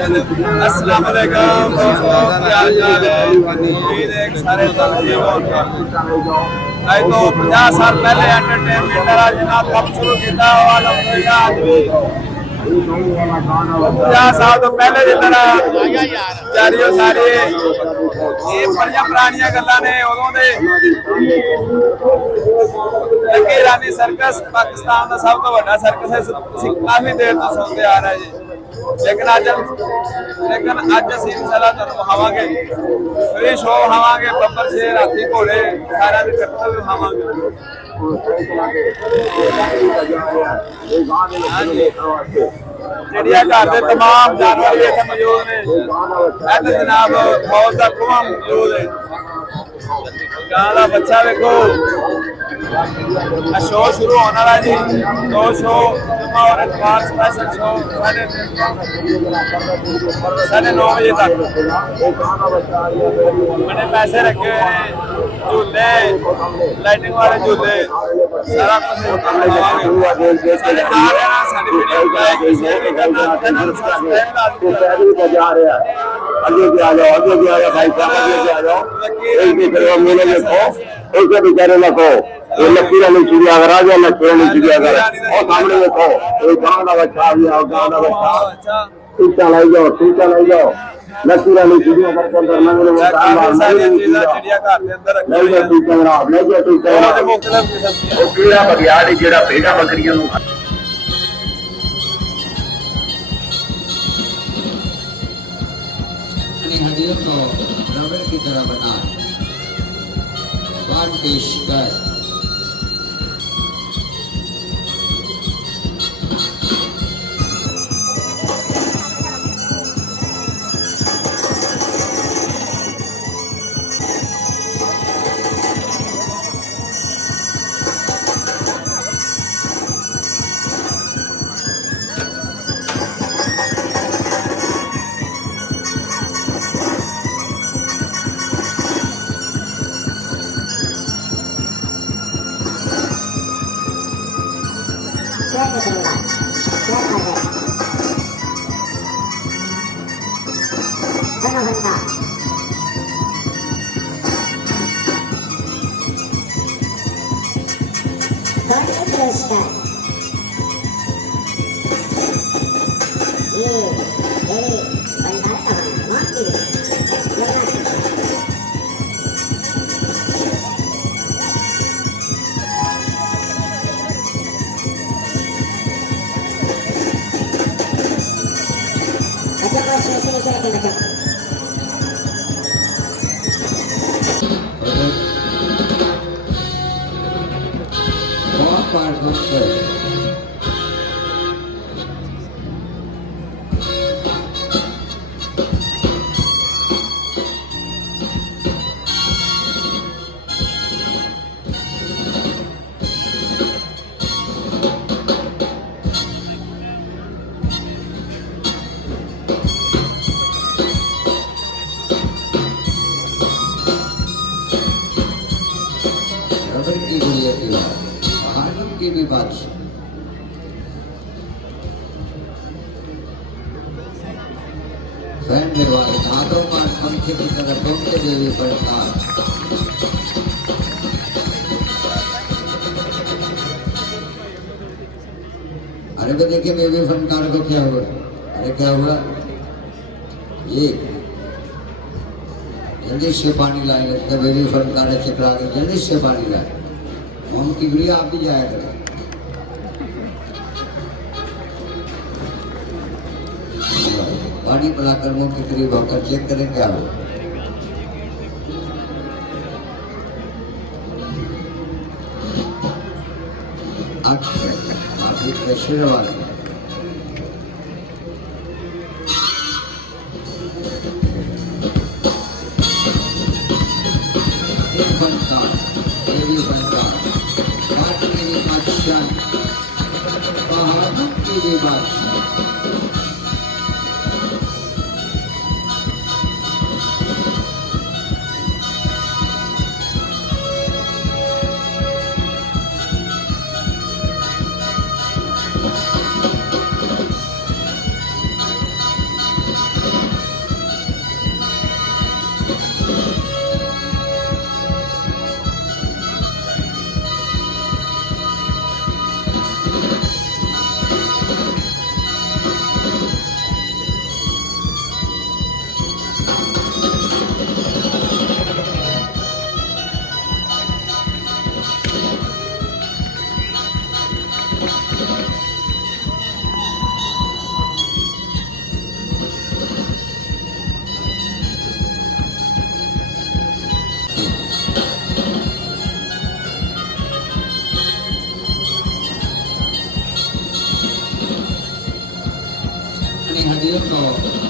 अस्सलाम वालेकुम दोस्तों, क्या हाल चाल है। उम्मीद है कि सारे तंदुरुस्त होंगे। आज तो 50 साल पहले एंटरटेनमेंट वाला जिन्ना कब शुरू किया अल्हम्दुलिल्लाह आज भी 50 साल तो पहले जितना जारी हो सारी ये बड़िया पुरानियां गल्लां ने उदों दे लगे इरानी सर्कस पाकिस्तान का सब तो बड़ा सर्कस है। काफी देर तो सुनते आ रहा है जी, लेकिन अज असीं इंशाअल्लाह तुहानूं विखावांगे फ्री शो विखावांगे, बब्बर शेर हाथी घोड़े सारा दे करतब विखावांगे। चिड़िया घर के तमाम जानवर भी इतने मौजूद ने। इधर जनाब मौत का कुआं मौजूद है, गां का बच्चा देखो। शो शुरू होने वाला जी, 2 शो जुम्मा और इतवार स्पेशल शो 9:30 बजे तक। बड़े पैसे रखे हुए हैं, झूले लाइटिंग वाले झूले सारा कुछ बेचारे लखो लकी वाली चिड़ियाघर आ गया, लकी वाली चिड़ियाघर और सामने देखो एक गाँव का बच्चा आ गया। गाँव का बच्चा टीका लाई जाओ, टीका लाई जाओ। लकी वाली चिड़ियाघर के अंदर जेड़ा भेड़ा बकरियां हड्डियों को रबड़ की तरह बना पेश कर हाथों का पंखे की तरह घूमते देवी प्रसाद। अरे तो देखिए बेबी फनकार को क्या हुआ। अरे क्या हुआ, ये जल्दी से पानी लाए लगता है। बेबी फनकार चिकरा के जल्दी से पानी लाए। हम की गुड़िया आप भी जाया करें। पानी पिलाकर मुंह के करीब होकर चेक करें क्या हो। आप प्रेशर वाले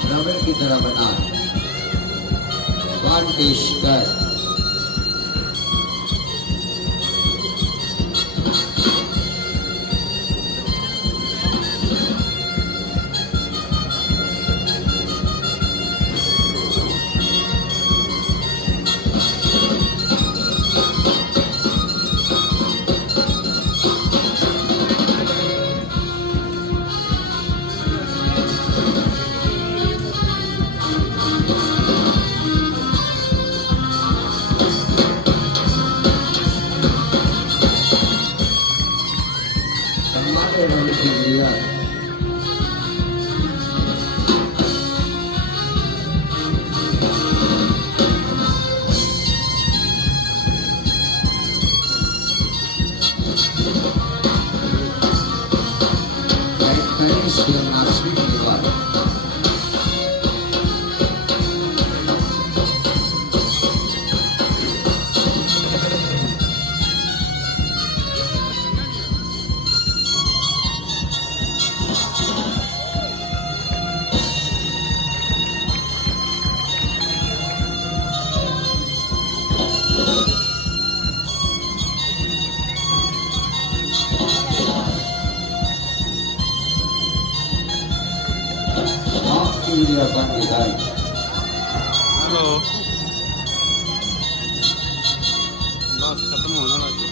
द्रविड़ की तरह बना बांटेश कर हेलो बस खत्म होना लगे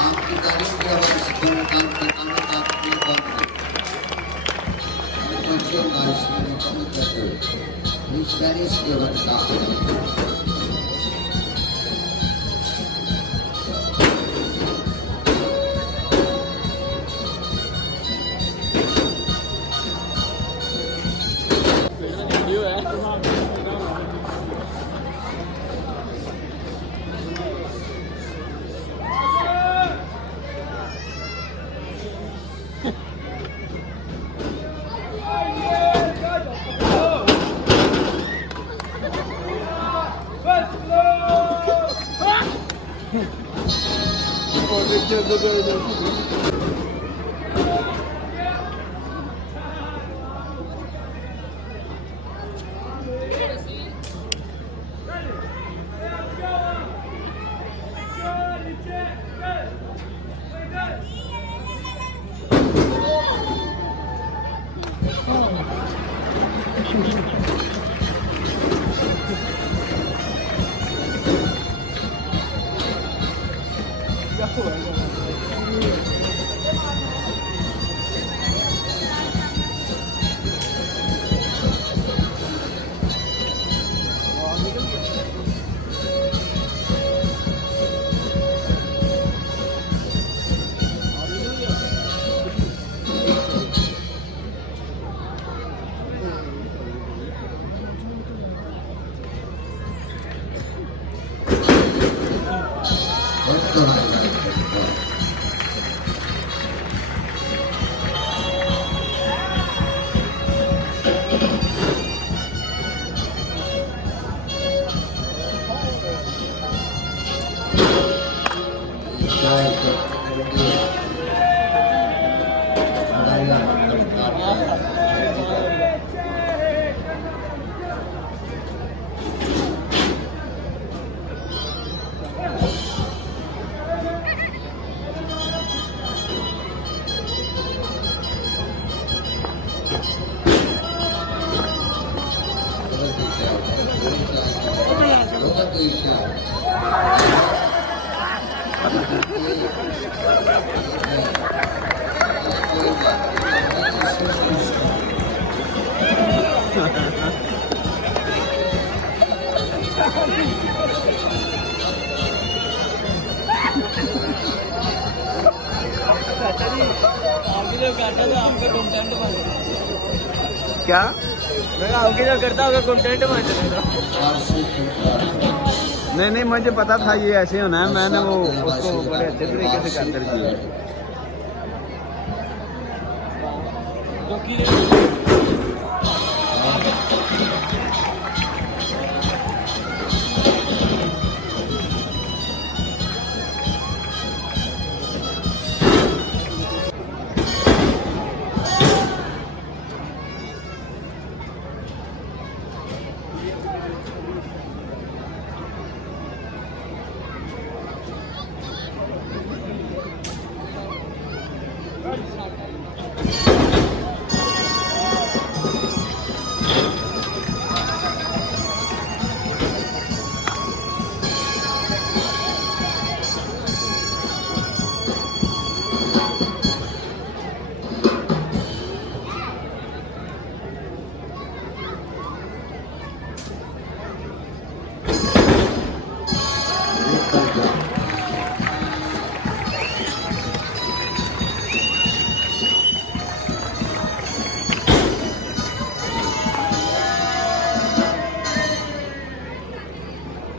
आपकी तारीफ की आवाज Spanish के बनता क्या मैं आपके जो करता होगा कंटेंट बन जाएगा। नहीं मुझे पता था ये ऐसे होना है, मैंने वो उसको बड़े अच्छे तरीके से कर दिया।